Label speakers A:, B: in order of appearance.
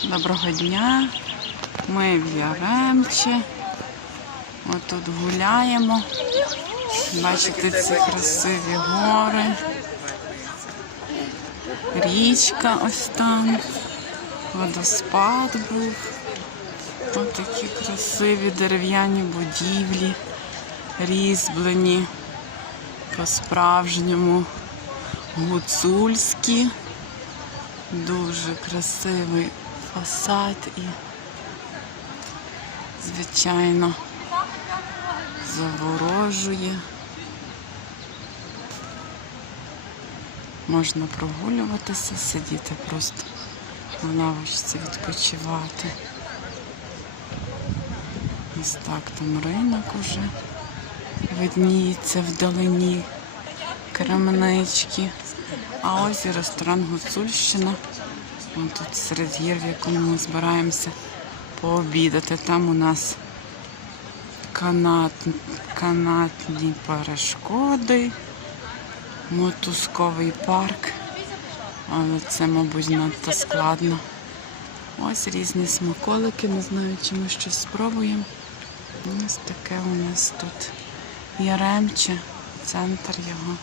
A: Доброго дня. Ми в Яремчі. Отут гуляємо. Бачите ці красиві гори. Річка ось там. Водоспад був. Ось такі красиві дерев'яні будівлі, різьблені по-справжньому гуцульські. Дуже красивий фасад і, звичайно, заворожує. Можна прогулюватися, сидіти просто на лавочці відпочивати. Ось так там ринок уже видніється вдалині крамнички. А ось і ресторан Гуцульщина. Тут серед гір, в якому ми збираємося пообідати. Там у нас канат, канатні перешкоди, мотузковий парк. Але це, мабуть, надто складно. Ось різні смаколики, не знаю, чи ми щось спробуємо. Ось таке у нас тут Яремче, центр його.